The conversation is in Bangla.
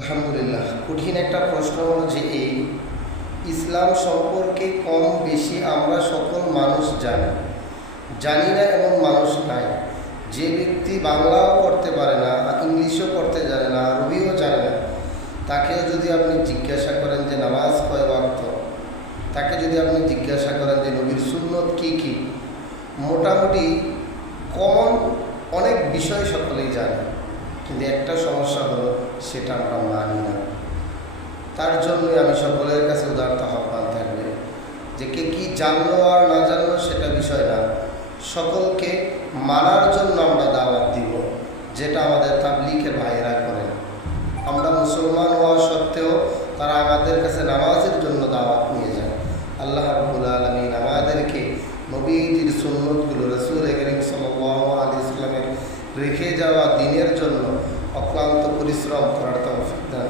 আলহামদুলিল্লাহ। কঠিন একটা প্রশ্ন হলো যে এই ইসলাম সম্পর্কে কম বেশি আমরা সকল মানুষ জানি না এমন মানুষ নাই। যে ব্যক্তি বাংলাও পড়তে পারে না, ইংলিশও পড়তে জানে না, আরবিও জানে না, তাকেও যদি আপনি জিজ্ঞাসা করেন যে নামাজ কয় ওয়াক্ত, তাকে যদি আপনি জিজ্ঞাসা করেন যে নবীর সুন্নত কী কী, মোটামুটি কমন অনেক বিষয় সকলেই জানে, কিন্তু একটা সমস্যা হলো সেটা আমরা মানি না। তার জন্যই আমি সকলের কাছে উদারতা আহ্বান থাকবে যে কে কী জানলো আর না জানলো সেটা বিষয় না, সকলকে মানার জন্য আমরা দাওয়াত দিব, যেটা আমাদের তাবলীগের ভাইয়েরা করেন। আমরা মুসলমান হওয়া সত্ত্বেও তারা আমাদের কাছে নামাজের জন্য দাওয়াত নিয়ে যায়। আল্লাহ রাব্বুল আলামিন আমাদেরকে নবীজির সুন্নতগুলো, রাসূল করিম সাল্লাল্লাহু আলাইহি ওয়াসাল্লামের রেখে যাওয়া দিনের জন্য অক্লান্ত পরিশ্রম করার তৌফিক দান।